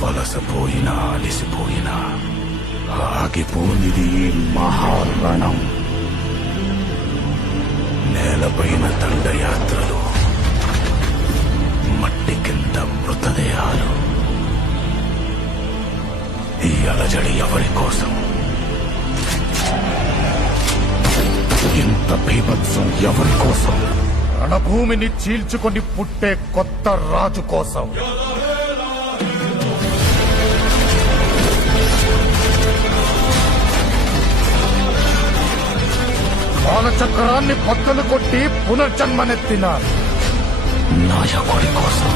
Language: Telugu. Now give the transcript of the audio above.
వలసపోయినా అలిసిపోయినా ఆగిపోనిది ఈ మహారణం. నేలపైన దండయాత్రలు, మట్టి కింద మృతదేహాలు. ఈ అలజడి ఎవరి కోసం? ఇంత బీభత్సం ఎవరి కోసం? రణభూమిని చీల్చుకొని పుట్టే కొత్త రాజు కోసం. కాలచక్రాన్ని బద్దలు కొట్టి పునర్జన్మనెత్తిన నాయకుడి కోసం.